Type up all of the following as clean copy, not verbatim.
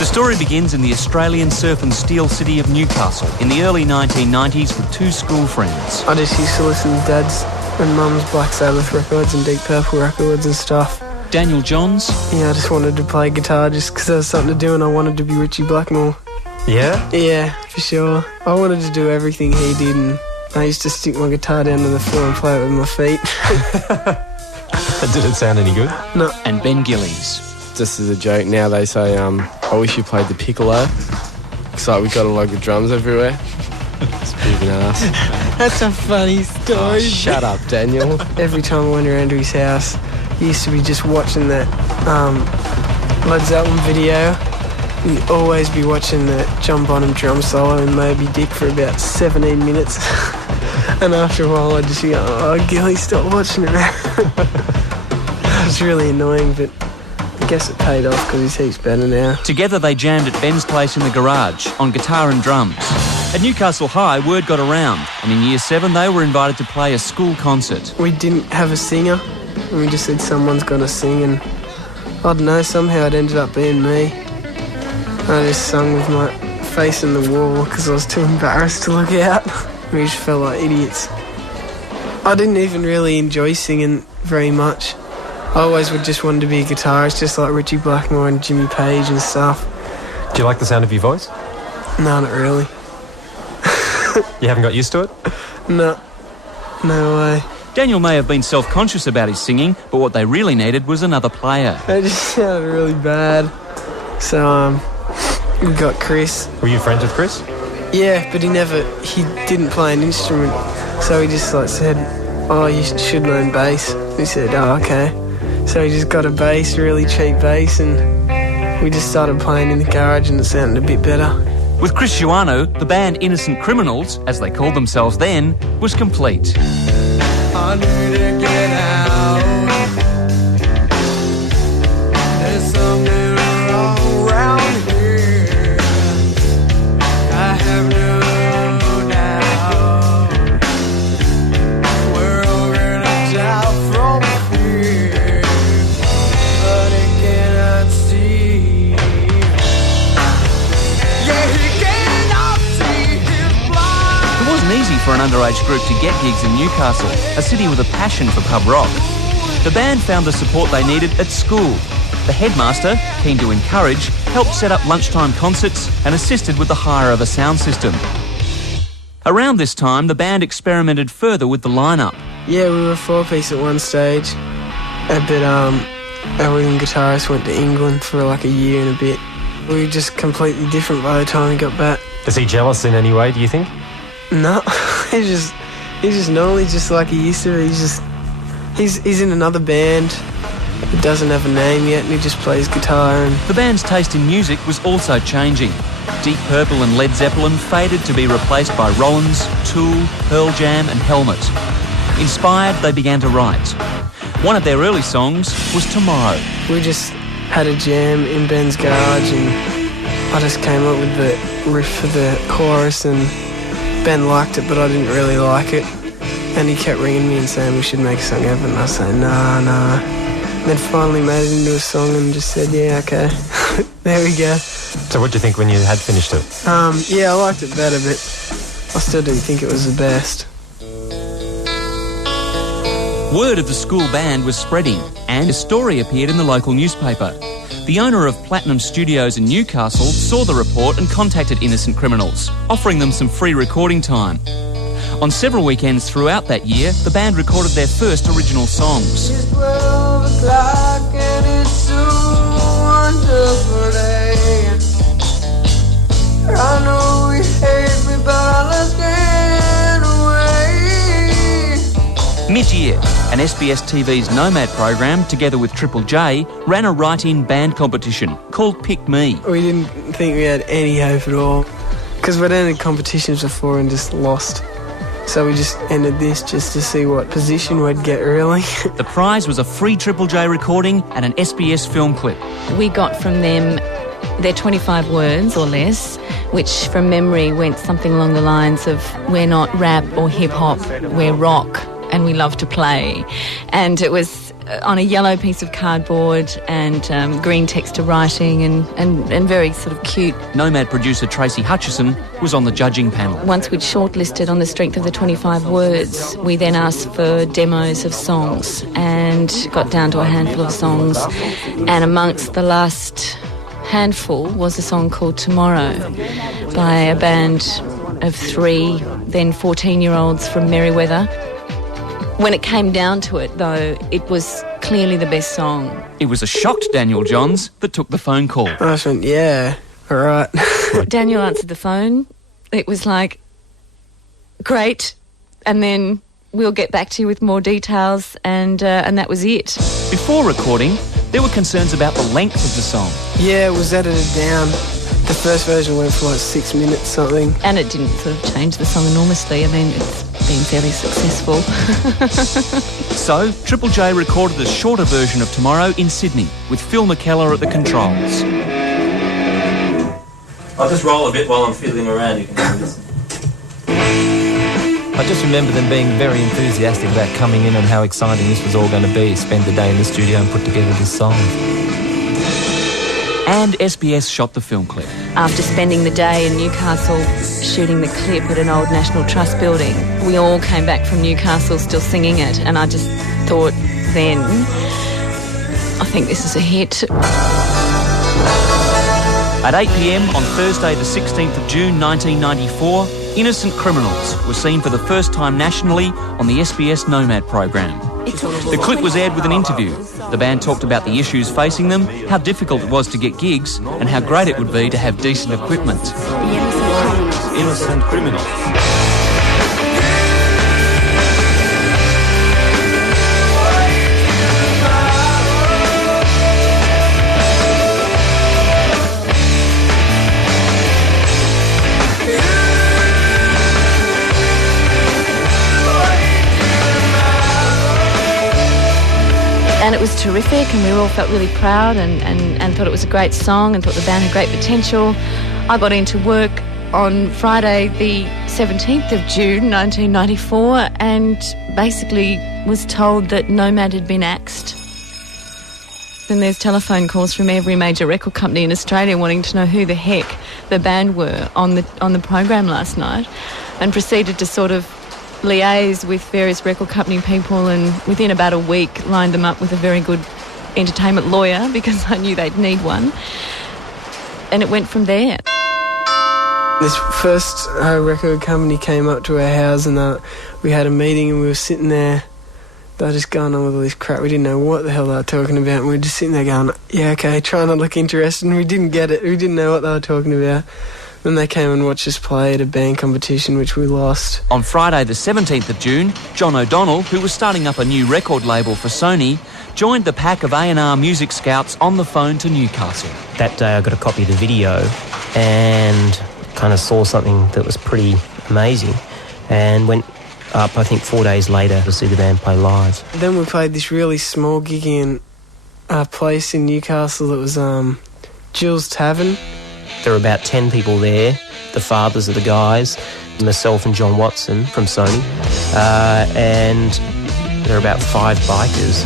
The story begins in the Australian surf and steel city of Newcastle in the early 1990s with two school friends. I just used to listen to Dad's and Mum's Black Sabbath records and Deep Purple records and stuff. Daniel Johns. Yeah, I just wanted to play guitar just because there was something to do and I wanted to be Richie Blackmore. Yeah? Yeah, for sure. I wanted to do everything he did, and I used to stick my guitar down to the floor and play it with my feet. Did it sound any good? No. And Ben Gillies. Just as a joke now, they say, I wish you played the piccolo. It's like we got a load of drums everywhere. It's a bit of an ass. That's a funny story. Oh, shut up, Daniel. Every time I went around to his house, he used to be just watching that Led Zeppelin video. He'd always be watching the John Bonham drum solo and Moby Dick for about 17 minutes. And after a while, I'd just go, oh, Gilly, stop watching it, man. It was really annoying, but I guess it paid off because he's heaps better now. Together they jammed at Ben's place in the garage on guitar and drums. At Newcastle High, word got around, and in Year 7 they were invited to play a school concert. We didn't have a singer, and we just said someone's got to sing, and I don't know, somehow it ended up being me. I just sung with my face in the wall because I was too embarrassed to look out. We just felt like idiots. I didn't even really enjoy singing very much. I always would just want to be a guitarist, just like Richie Blackmore and Jimmy Page and stuff. Do you like the sound of your voice? No, not really. You haven't got used to it? No way. Daniel may have been self-conscious about his singing, but what they really needed was another player. It just sounded really bad. So, we got Chris. Were you friends with Chris? Yeah, but he didn't play an instrument. So he just said, oh, you should learn bass. We said, oh, okay. So he just got a bass, really cheap bass, and we just started playing in the garage and it sounded a bit better. With Chris Joannou, the band Innocent Criminals, as they called themselves then, was complete. I need to get out. There's something wrong around here. I have no doubt. We're all gonna die from fear, but he cannot see. Yeah, he cannot see his blind. It wasn't easy for an underage group to get gigs in Newcastle, a city with a passion for pub rock. The band found the support they needed at school. The headmaster, keen to encourage, helped set up lunchtime concerts and assisted with the hire of a sound system. Around this time, the band experimented further with the lineup. Yeah, we were a four-piece at one stage, but our rhythm guitarist went to England for like a year and a bit. We were just completely different by the time we got back. Is he jealous in any way, do you think? No, he's just normally just like he used to. He's in another band. He doesn't have a name yet, and he just plays guitar. And The band's taste in music was also changing. Deep Purple and Led Zeppelin faded to be replaced by Rollins, Tool, Pearl Jam and Helmet. Inspired, they began to write. One of their early songs was Tomorrow. we just had a jam in Ben's garage, and I just came up with the riff for the chorus, and Ben liked it, but I didn't really like it. And he kept ringing me and saying we should make a song of it, and I said, nah. Then finally made it into a song and just said, yeah, okay. There we go. So what do you think when you had finished it? Yeah, I liked it better, but I still didn't think it was the best. Word of the school band was spreading, and a story appeared in the local newspaper. The owner of Platinum Studios in Newcastle saw the report and contacted Innocent Criminals, offering them some free recording time. On several weekends throughout that year, the band recorded their first original songs. It's 12 o'clock and it's a wonderful day. I know you hate me, but let's get away. Mid-year, and SBS TV's Nomad program, together with Triple J, ran a write-in band competition called Pick Me. We didn't think we had any hope at all, because we'd entered competitions before and just lost. So we just entered this just to see what position we'd get, really. The prize was a free Triple J recording and an SBS film clip. We got from them their 25 words or less, which from memory went something along the lines of, we're not rap or hip-hop, we're rock and we love to play. And it was on a yellow piece of cardboard and green text to writing and very sort of cute. Nomad producer Tracy Hutchison was on the judging panel. Once we'd shortlisted on the strength of the 25 words, we then asked for demos of songs and got down to a handful of songs. And amongst the last handful was a song called Tomorrow by a band of 3 then 14-year-olds from Merriweather. When it came down to it, though, it was clearly the best song. It was a shocked Daniel Johns that took the phone call. I just went, yeah, all right. Daniel answered the phone. It was like, great, and then we'll get back to you with more details, and that was it. Before recording, there were concerns about the length of the song. Yeah, it was edited down. The first version went for like 6 minutes something. And it didn't sort of change the song enormously. I mean, it's been fairly successful. So, Triple J recorded a shorter version of Tomorrow in Sydney, with Phil McKellar at the controls. I'll just roll a bit while I'm fiddling around, you can have a listen. I just remember them being very enthusiastic about coming in and how exciting this was all going to be, spend the day in the studio and put together this song. And SBS shot the film clip. After spending the day in Newcastle shooting the clip at an old National Trust building, we all came back from Newcastle still singing it, and I just thought then, I think this is a hit. At 8 p.m. on Thursday the 16th of June 1994, Innocent Criminals was seen for the first time nationally on the SBS Nomad program. The clip was aired with an interview. The band talked about the issues facing them, how difficult it was to get gigs, and how great it would be to have decent equipment. Innocent Criminals. And it was terrific, and we all felt really proud and thought it was a great song and thought the band had great potential. I got into work on Friday the 17th of June 1994 and basically was told that Nomad had been axed. Then there's telephone calls from every major record company in Australia wanting to know who the heck the band were on the program last night, and proceeded to sort of liaise with various record company people, and within about a week lined them up with a very good entertainment lawyer because I knew they'd need one, and it went from there. This first record company came up to our house and we had a meeting, and we were sitting there. They were just going on with all this crap. We didn't know what the hell they were talking about, and we were just sitting there going, yeah, okay, trying to look interested, and we didn't get it. We didn't know what they were talking about. Then they came and watched us play at a band competition, which we lost. On Friday the 17th of June, John O'Donnell, who was starting up a new record label for Sony, joined the pack of A&R music scouts on the phone to Newcastle. That day I got a copy of the video and kind of saw something that was pretty amazing, and went up, I think 4 days later, to see the band play live. Then we played this really small gig in a place in Newcastle that was Gillies Tavern. There were about 10 people there, the fathers of the guys, myself and John Watson from Sony, and there were about 5 bikers.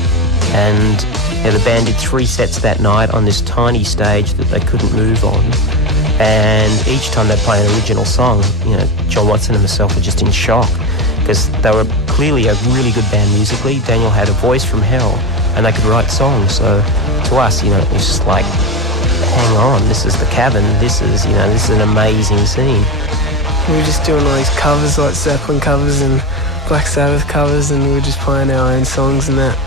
And the band did 3 sets that night on this tiny stage that they couldn't move on. And each time they'd play an original song, John Watson and myself were just in shock, because they were clearly a really good band musically. Daniel had a voice from hell, and they could write songs. So to us, it was just like, hang on, this is the Cavern, this is an amazing scene. We were just doing all these covers, like Zeppelin covers and Black Sabbath covers, and we were just playing our own songs and that.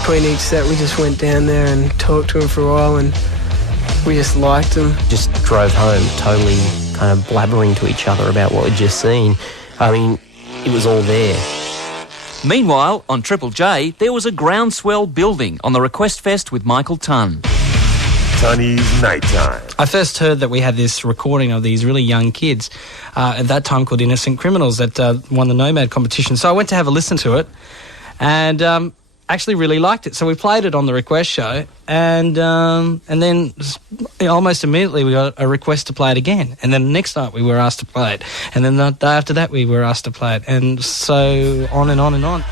Between each set we just went down there and talked to them for a while, and we just liked them. Just drove home totally kind of blabbering to each other about what we'd just seen. I mean, it was all there. Meanwhile, on Triple J, there was a groundswell building on the Request Fest with Michael Tunn. Tunny's Nighttime. I first heard that we had this recording of these really young kids at that time called Innocent Criminals that won the Nomad competition. So I went to have a listen to it and actually really liked it. So we played it on the Request show, and then almost immediately we got a request to play it again. And then the next night we were asked to play it. And then the day after that we were asked to play it. And so on and on and on.